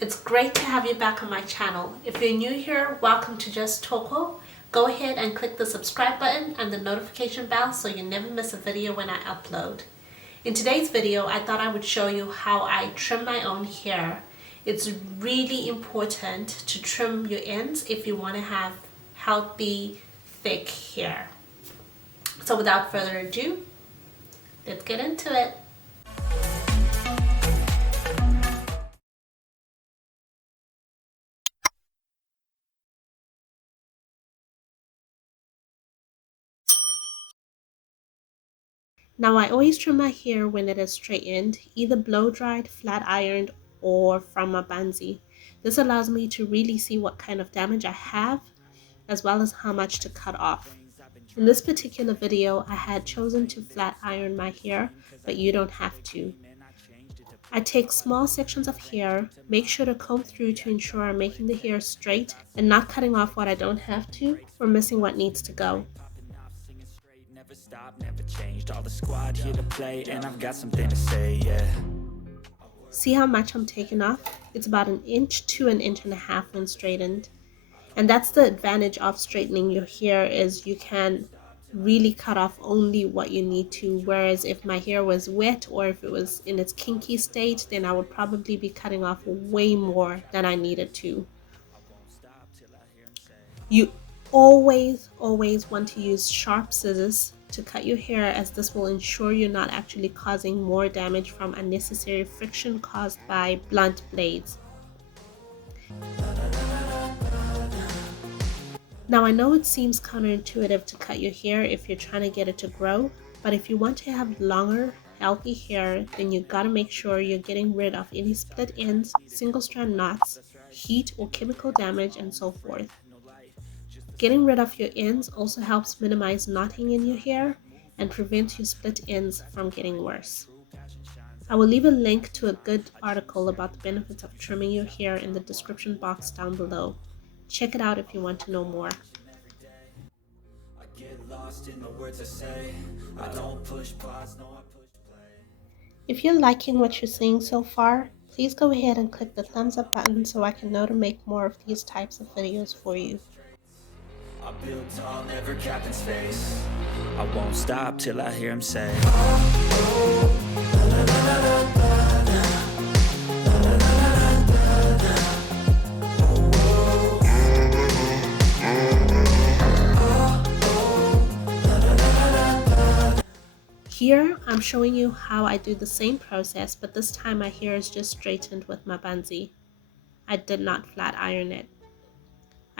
It's great to have you back on my channel. If you're new here, welcome to Just Toko. Go ahead and click the subscribe button and the notification bell so you never miss a video when I upload. In today's video, I thought I would show you how I trim my own hair. It's really important to trim your ends if you want to have healthy, thick hair. So without further ado, let's get into it. Now I always trim my hair when it is straightened, either blow dried, flat ironed, or from a bonsai. This allows me to really see what kind of damage I have, as well as how much to cut off. In this particular video, I had chosen to flat iron my hair, but you don't have to. I take small sections of hair, make sure to comb through to ensure I'm making the hair straight and not cutting off what I don't have to or missing what needs to go. Never stopped, never changed, all the squad here to play, and I've got something to say, yeah. See how much I'm taking off? It's about 1 inch to 1.5 inches when straightened. And that's the advantage of straightening your hair, is you can really cut off only what you need to, whereas if my hair was wet or if it was in its kinky state, then I would probably be cutting off way more than I needed to. You always want to use sharp scissors to cut your hair, as this will ensure you're not actually causing more damage from unnecessary friction caused by blunt blades. Now I know it seems counterintuitive to cut your hair if you're trying to get it to grow, but if you want to have longer, healthy hair, then you gotta make sure you're getting rid of any split ends, single strand knots, heat or chemical damage, and so forth. Getting rid of your ends also helps minimize knotting in your hair and prevents your split ends from getting worse. I will leave a link to a good article about the benefits of trimming your hair in the description box down below. Check it out if you want to know more. If you're liking what you're seeing so far, please go ahead and click the thumbs up button so I can know to make more of these types of videos for you. I build tall, never capped in space. I won't stop till I hear him say, Here, I'm showing you how I do the same process, but this time my hair is just straightened with my bonsai. I did not flat iron it.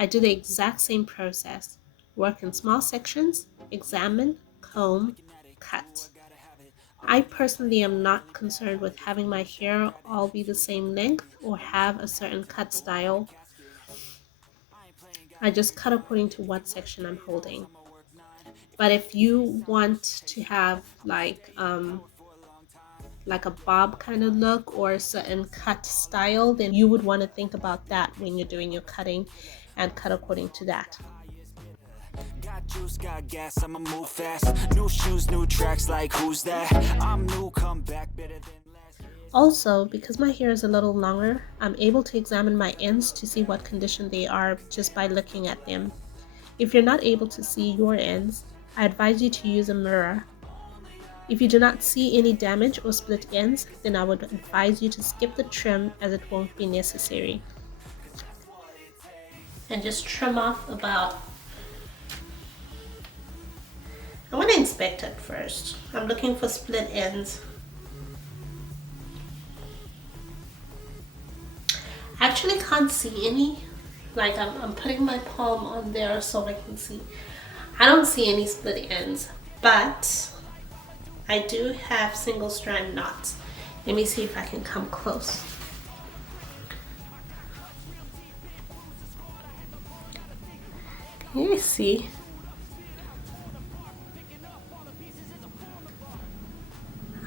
I do the exact same process. Work in small sections, examine, comb, cut. I personally am not concerned with having my hair all be the same length or have a certain cut style. I just cut according to what section I'm holding. But if you want to have like a bob kind of look or a certain cut style, then you would want to think about that when you're doing your cutting and cut according to that. got juice, got gas, I'ma move fast. New shoes, new tracks, like who's that? I'm new, come back better than last. Also, because my hair is a little longer, I'm able to examine my ends to see what condition they are just by looking at them. If you're not able to see your ends, I advise you to use a mirror. If you do not see any damage or split ends, then I would advise you to skip the trim, as it won't be necessary. And just trim off about... I want to inspect it first. I'm looking for split ends. I actually can't see any. Like I'm putting my palm on there so I can see. I don't see any split ends, but I do have single strand knots. Let me see if I can come close. Can you see?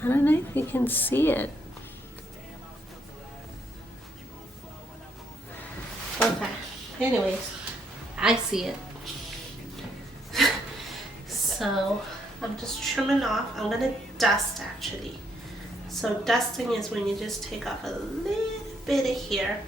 I don't know if you can see it. Okay, anyways, I see it. So I'm just trimming off. I'm gonna dust actually. So dusting is when you just take off a little bit of hair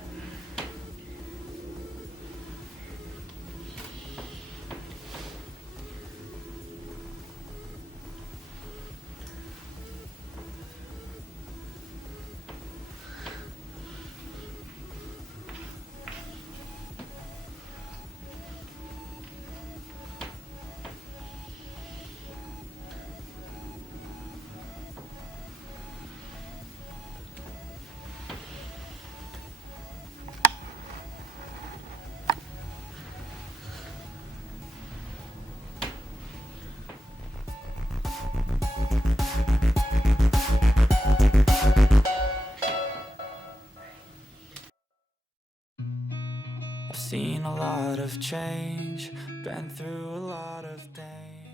I've seen a lot of change, been through a lot of pain.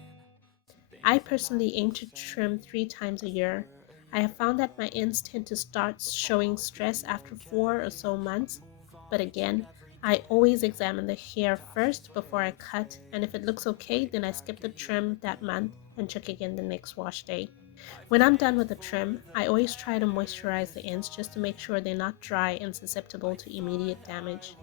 I personally aim to trim 3 times a year. I have found that my ends tend to start showing stress after 4 or so months, but again, I always examine the hair first before I cut, and if it looks okay, then I skip the trim that month and check again the next wash day. When I'm done with the trim, I always try to moisturize the ends just to make sure they're not dry and susceptible to immediate damage.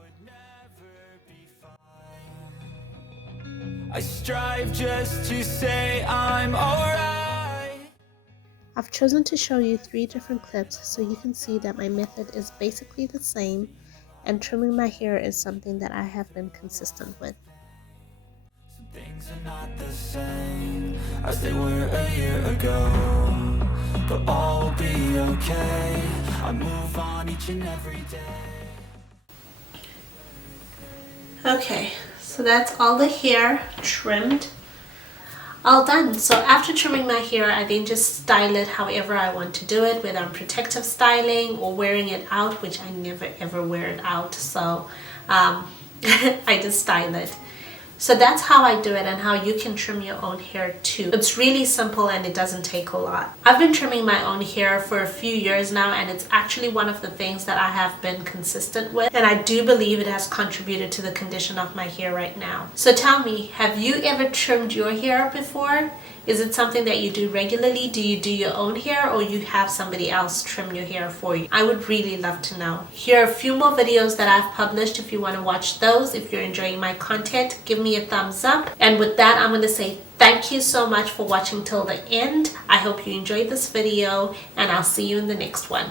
I strive just to say I'm alright. I've chosen to show you 3 different clips so you can see that my method is basically the same, and trimming my hair is something that I have been consistent with. Some things are not the same as they were a year ago, but all will be okay. I move on each and every day. Okay, so that's all the hair trimmed. All done. So after trimming my hair, I then just style it however I want to do it, whether I'm protective styling or wearing it out, which I never ever wear it out. So I just style it. So that's how I do it and how you can trim your own hair too. It's really simple and it doesn't take a lot. I've been trimming my own hair for a few years now, and it's actually one of the things that I have been consistent with, and I do believe it has contributed to the condition of my hair right now. So tell me, have you ever trimmed your hair before? Is it something that you do regularly? Do you do your own hair, or you have somebody else trim your hair for you? I would really love to know. Here are a few more videos that I've published if you want to watch those. If you're enjoying my content, give me a thumbs up. And with that, I'm going to say thank you so much for watching till the end. I hope you enjoyed this video, and I'll see you in the next one.